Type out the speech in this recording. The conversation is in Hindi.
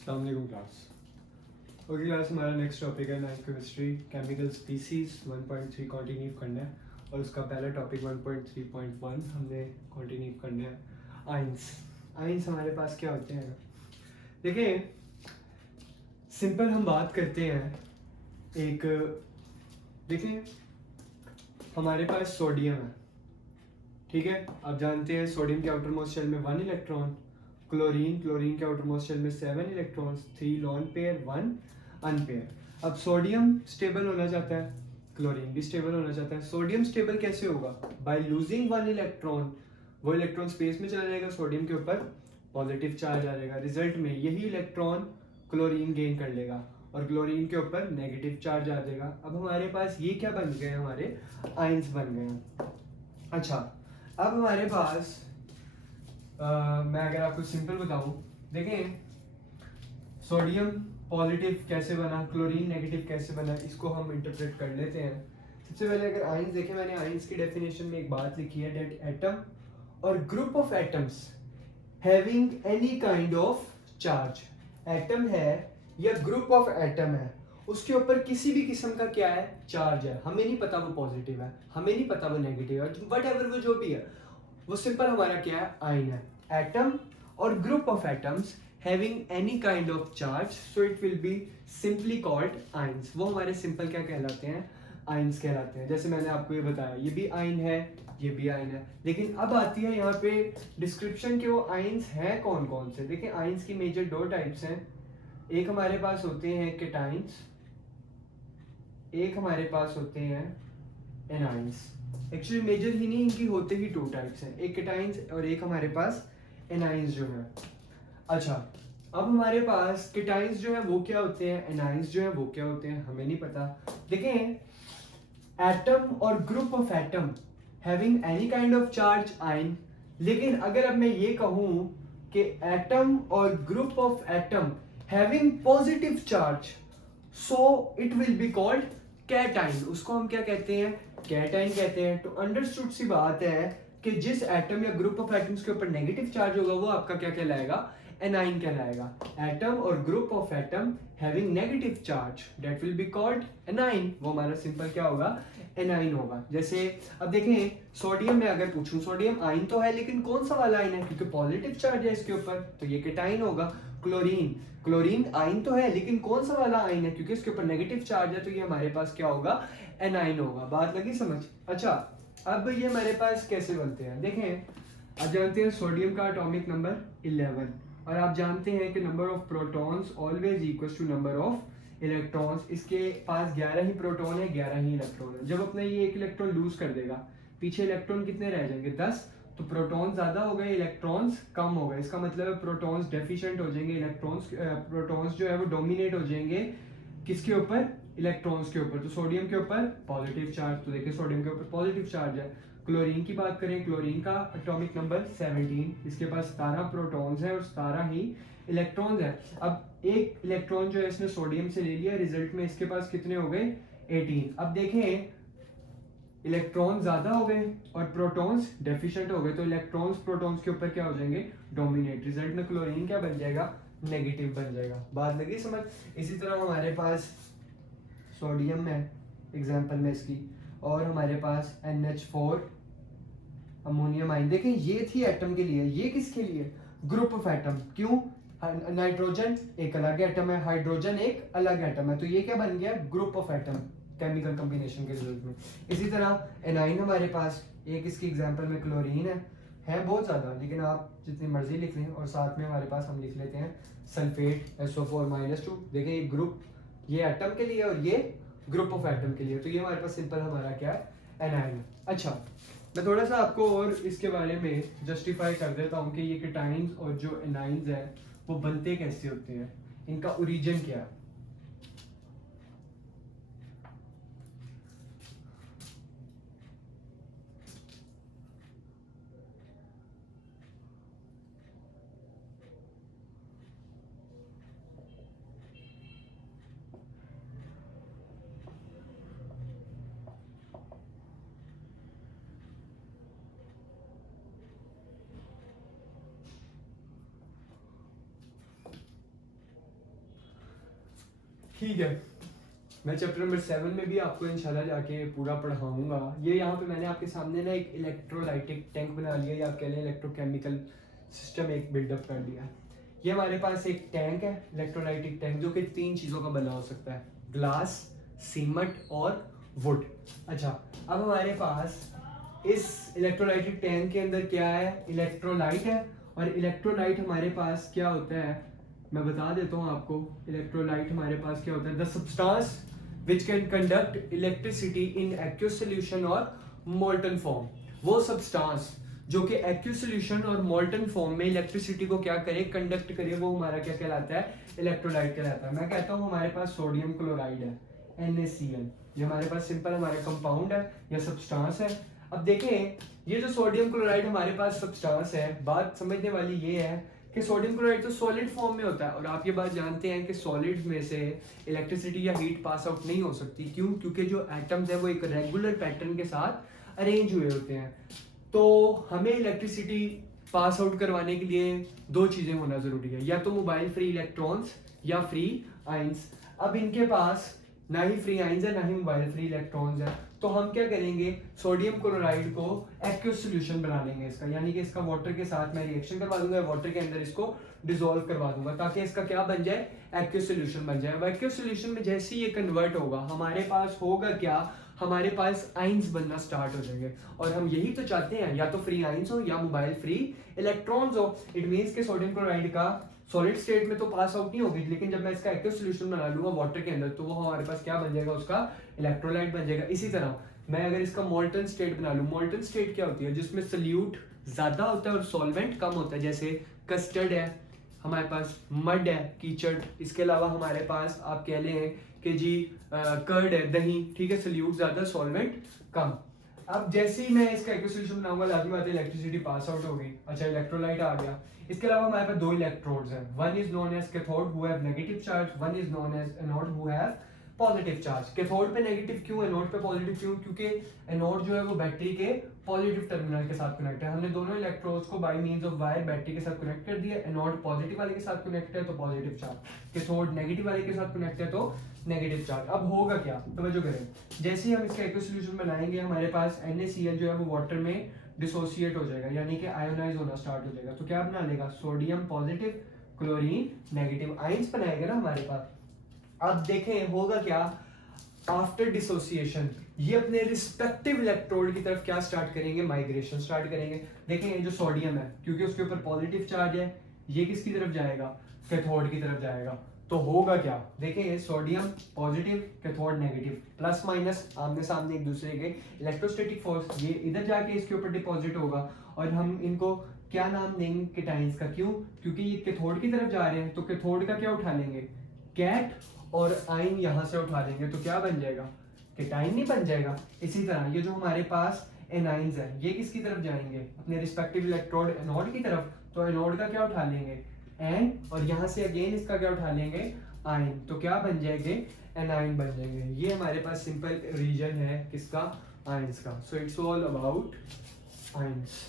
अस्सलाम वालेकुम क्लास। ओके क्लास, हमारा नेक्स्ट टॉपिक है ninth chemistry chemical species 1.3 continue करना है और उसका पहला टॉपिक 1.3.1 हमने कंटिन्यू करना है। आइंस आइंस हमारे पास क्या होते हैं? देखिए, सिंपल हम बात करते हैं। एक देखिए, हमारे पास सोडियम है, ठीक है। आप जानते हैं सोडियम के आउटर मोस्ट शेल में 1 इलेक्ट्रॉन, क्लोरीन के आउटर मोस्ट शेल में 7 इलेक्ट्रॉन्स, 3 लॉन पेयर 1 अनपेयर। अब सोडियम स्टेबल होना चाहता है, क्लोरीन भी स्टेबल होना चाहता है। सोडियम स्टेबल कैसे होगा? By losing 1 electron. वो इलेक्ट्रॉन स्पेस में चला जाएगा, सोडियम के ऊपर पॉजिटिव चार्ज आ जाएगा। रिजल्ट में यही इलेक्ट्रॉन क्लोरीन गेन कर लेगा और क्लोरीन के ऊपर नेगेटिव चार्ज आ जाएगा। अब हमारे पास ये क्या बन गए? हमारे आइंस बन गए हैं। अच्छा, अब हमारे पास मैं अगर आपको सिंपल बताऊं, देखें सोडियम पॉजिटिव कैसे बना, क्लोरीन नेगेटिव कैसे बना, इसको हम इंटरप्रेट कर लेते हैं। सबसे पहले अगर आइंस देखें, मैंने आइंस की डेफिनेशन में एक बात लिखी है, दैट एटम और group of atoms having any kind of charge. Atom है या ग्रुप ऑफ एटम है, उसके ऊपर किसी भी किस्म का क्या है? चार्ज है। हमें नहीं पता वो पॉजिटिव है, हमें नहीं पता वो नेगेटिव है, वट एवर वो जो भी है, वो सिंपल हमारा क्या है? आइन है। एटम और group of atoms having any kind of charge, so it will be simply called ions. वो हमारे सिंपल क्या कहलाते हैं? आइंस कहलाते हैं। जैसे मैंने आपको ये बताया, ये भी आइन है, ये भी आइन है। लेकिन अब आती है यहाँ पे डिस्क्रिप्शन के वो आइंस हैं कौन कौन से। देखिए, आइंस की मेजर दो टाइप्स हैं। एक हमारे पास होते हैं केटाइंस, एक हमारे पास होते हैं एनाइंस। एक्चुअली मेजर ही नहीं, इनकी होते ही टू टाइप्स हैं, एक केटाइंस और एक हमारे पास एनाइंस जो है। अच्छा, अब हमारे पास केटाइंस जो है वो क्या होते हैं, एनाइंस जो है वो क्या होते हैं, हमें नहीं पता। देखें, एटम और group of atom having any kind of charge आइन। लेकिन अगर अब मैं ये कहूं कि एटम और group of atom having positive charge, so it will be called cation. उसको हम क्या कहते हैं? कैटाइन कहते हैं। तो अंडरस्टूड सी बात है कि जिस एटम या ग्रुप ऑफ एटम्स के ऊपर नेगेटिव चार्ज होगा वो आपका क्या कहलाएगा? एनाइन कहलाएगा। एटम और group of atom having negative charge, that will be called A9. वो हमारा सिंपल क्या होगा? एनाइन होगा। जैसे अब देखें, सोडियम में अगर पूछूं, सोडियम आइन तो है लेकिन कौन सा वाला आइन है? क्योंकि पॉजिटिव चार्ज है इसके ऊपर, तो ये केटाइन होगा। क्लोरीन आइन तो है लेकिन कौन सा वाला आइन है? क्योंकि इसके ऊपर नेगेटिव चार्ज है, तो ये हमारे पास क्या होगा? एनाइन होगा। बात लगी समझ? अच्छा, अब ये हमारे पास कैसे बनते हैं? देखें, आप जानते हैं सोडियम का एटॉमिक नंबर 11, और आप जानते हैं कि number of protons always equal to number of electrons. इसके पास 11 ही प्रोटॉन है, 11 ही इलेक्ट्रॉन है। जब अपना ये एक इलेक्ट्रॉन लूज कर देगा, पीछे इलेक्ट्रॉन कितने रह जाएंगे? 10। तो प्रोटॉन ज्यादा हो गए, इलेक्ट्रॉन्स कम हो गए। इसका मतलब है प्रोटॉन्स डेफिशिएंट हो जाएंगे, प्रोटॉन्स जो है वो डोमिनेट हो जाएंगे किसके ऊपर? इलेक्ट्रॉन्स के ऊपर। तो सोडियम के ऊपर पॉजिटिव चार्ज, तो देखिए सोडियम के ऊपर पॉजिटिव चार्ज है। क्लोरीन की बात करें, क्लोरीन का एटॉमिक नंबर 17, इसके पास 17 प्रोटॉन्स है और 17 ही इलेक्ट्रॉन्स है। अब एक इलेक्ट्रॉन जो है इसने सोडियम से ले लिया, रिजल्ट में इसके पास कितने हो गए? 18। अब देखें, इलेक्ट्रॉन ज्यादा हो गए और प्रोटॉन्स डेफिशिएंट हो गए, तो इलेक्ट्रॉन्स प्रोटॉन्स के ऊपर क्या हो जाएंगे? डोमिनेट। रिजल्ट में क्लोरीन क्या बन जाएगा? नेगेटिव बन जाएगा। बात लगी समझ? इसी तरह हमारे पास सोडियम है एग्जांपल में इसकी, और हमारे पास NH4 अमोनियम आइन। देखें, ये थी एटम के लिए, ये किसके लिए? Group of atom. क्यों? नाइट्रोजन एक अलग एटम है, हाइड्रोजन एक अलग एटम है, तो ये क्या बन गया? Group of atom, chemical combination के रिजल्ट में। इसी तरह एनाइन हमारे पास एक इसकी एग्जांपल में क्लोरीन है बहुत ज्यादा, लेकिन आप जितनी मर्जी लिख लें, और साथ में हमारे पास हम लिख लेते हैं सल्फेट SO4-2। देखिए, ये ग्रुप, ये एटम के लिए और ये ग्रुप ऑफ एटम के लिए, तो ये हमारे पास सिंपल हमारा क्या है? एनाइन। अच्छा, मैं थोड़ा सा आपको और इसके बारे में जस्टिफाई कर देता हूँ कि ये केटाइंस और जो एनाइंस है वो बनते कैसे होते हैं, इनका ओरिजिन क्या है। ठीक है, मैं चैप्टर नंबर 7 में भी आपको इंशाल्लाह जाके पूरा पढ़ाऊंगा। ये यहाँ पे मैंने आपके सामने ना एक इलेक्ट्रोलाइटिक टैंक बना लिया, या आप कह लें इलेक्ट्रोकेमिकल सिस्टम एक बिल्डअप कर लिया। ये हमारे पास एक टैंक है, इलेक्ट्रोलाइटिक टैंक, जो कि 3 चीज़ों का बना हो सकता है, ग्लास, सीमेंट और वुड। अच्छा, अब हमारे पास इस इलेक्ट्रोलाइटिक टैंक के अंदर क्या है, इलेक्ट्रोलाइट है। और इलेक्ट्रोलाइट हमारे पास क्या होता है, मैं बता देता हूँ आपको। इलेक्ट्रोलाइट हमारे पास क्या होता है, the substance which can conduct electricity in aqueous solution और मोल्टन फॉर्म। वो सब्सटेंस जो कि एक्वस सॉल्यूशन और मोल्टन फॉर्म में इलेक्ट्रिसिटी को क्या करे, कंडक्ट करे, वो हमारा क्या कहलाता है, इलेक्ट्रोलाइट कहलाता है। मैं कहता हूँ हमारे पास सोडियम क्लोराइड है, NaCl, ये हमारे पास सिंपल हमारा कंपाउंड है या सब्सटेंस है। अब देखें, ये जो सोडियम क्लोराइड हमारे पास सब्सटेंस है, बात समझने वाली ये है कि सोडियम क्लोराइड तो सॉलिड फॉर्म में होता है, और आप ये बात जानते हैं कि सॉलिड में से इलेक्ट्रिसिटी या हीट पास आउट नहीं हो सकती। क्यों? क्योंकि जो एटम्स है वो एक रेगुलर पैटर्न के साथ अरेंज हुए होते हैं। तो हमें इलेक्ट्रिसिटी पास आउट करवाने के लिए 2 चीजें होना जरूरी है, या तो मोबाइल फ्री इलेक्ट्रॉन्स या फ्री आइंस। अब इनके पास ना ही फ्री आइंस है ना ही मोबाइल फ्री इलेक्ट्रॉन्स है, तो हम क्या करेंगे, सोडियम क्लोराइड को एक्वस सॉल्यूशन बना लेंगे इसका, यानी कि इसका वाटर के साथ मैं रिएक्शन करवा दूंगा, वाटर के अंदर इसको डिसॉल्व करवा दूंगा, ताकि इसका क्या बन जाए, एक्वस सॉल्यूशन बन जाए। अब एक्वस सॉल्यूशन में जैसे ही ये कन्वर्ट होगा, हमारे पास होगा क्या, हमारे पास आइंस बनना स्टार्ट हो जाएंगे। और हम यही तो चाहते हैं, या तो फ्री आइंस हो या मोबाइल फ्री इलेक्ट्रॉन्स हो। इट मीन्स के सोडियम क्लोराइड का सॉलिड स्टेट में तो पास आउट नहीं होगी, लेकिन जब मैं इसका एक्वस सॉल्यूशन बना लूंगा वाटर के अंदर, तो वो हमारे पास क्या बन जाएगा, उसका इलेक्ट्रोलाइट बन जाएगा। इसी तरह मैं अगर इसका मोल्टन स्टेट बना लूं, मोल्टन स्टेट क्या होती है, जिसमें सल्यूट ज्यादा होता है और सॉल्वेंट कम होता है, जैसे कस्टर्ड है, हमारे पास मड है, कीचड़, इसके अलावा हमारे पास आप कह लें कि जी कर्ड है, दही, ठीक है, सल्यूट ज्यादा सॉल्वेंट कम। अब जैसे ही मैं इसका एक्वस सॉल्यूशन बनाऊंगा, लाजमी बात है इलेक्ट्रिसिटी पास आउट हो गई। अच्छा, इलेक्ट्रोलाइट आ गया। इसके अलावा हमारे पास 2 इलेक्ट्रोड्स हैं, one is known as cathode who have negative charge, one is known as anode who have positive charge. Cathode पे नेगेटिव क्यों, एनोड पे पॉजिटिव क्यों? क्योंकि एनोड जो है वो बैटरी के पॉजिटिव टर्मिनल के साथ कनेक्ट है। हमने दोनों इलेक्ट्रोड्स को by means of wire battery के साथ कनेक्ट कर दिया। एनोड पॉजिटिव वाले के साथ कनेक्ट है तो पॉजिटिव चार्ज, कैथोड नेगेटिव वाले के साथ कनेक्ट है तो नेगेटिव चार्ज। अब होगा क्या, तवज्जो करें, जैसे ही हम इसका एक्वस सॉल्यूशन बनाएंगे, हमारे पास NaCl जो है वो वाटर में डिसोसिएट हो जाएगा, यानी कि आयोनाइज होना स्टार्ट हो जाएगा। तो क्या बना लेगा, sodium positive, chlorine negative, ions बनाएगा ना हमारे पास। अब देखें होगा क्या, आफ्टर डिसोसिएशन ये अपने रिस्पेक्टिव इलेक्ट्रोड की तरफ क्या स्टार्ट करेंगे, माइग्रेशन स्टार्ट करेंगे। देखें ये जो सोडियम है, क्योंकि उसके ऊपर पॉजिटिव चार्ज है, ये किसकी तरफ जाएगा, कैथोड की तरफ जाएगा। तो होगा क्या, देखें sodium positive, cathode negative, plus minus आमने सामने एक दूसरे के, इलेक्ट्रोस्टैटिक फोर्स, ये इधर जाके इसके ऊपर डिपॉजिट होगा, और हम इनको क्या नाम देंगे, केटाइंस का। क्यों? क्योंकि ये कैथोड की तरफ जा रहे हैं, तो कैथोड का क्या उठा लेंगे, कैट, और आइन यहां से उठा लेंगे, तो क्या बन जाएगा, केटाइन नहीं बन जाएगा। इसी तरह ये जो हमारे पास एनाइंस है, ये किसकी तरफ जाएंगे, अपने रिस्पेक्टिव इलेक्ट्रोड एनोड की तरफ, तो एनोड का क्या उठा लेंगे, एन, और यहां से अगेन इसका क्या उठा लेंगे, आइन, तो क्या बन जाएंगे, एनाइन बन जाएंगे। ये हमारे पास सिंपल रीजन है किसका, आइंस का। So it's all about ions.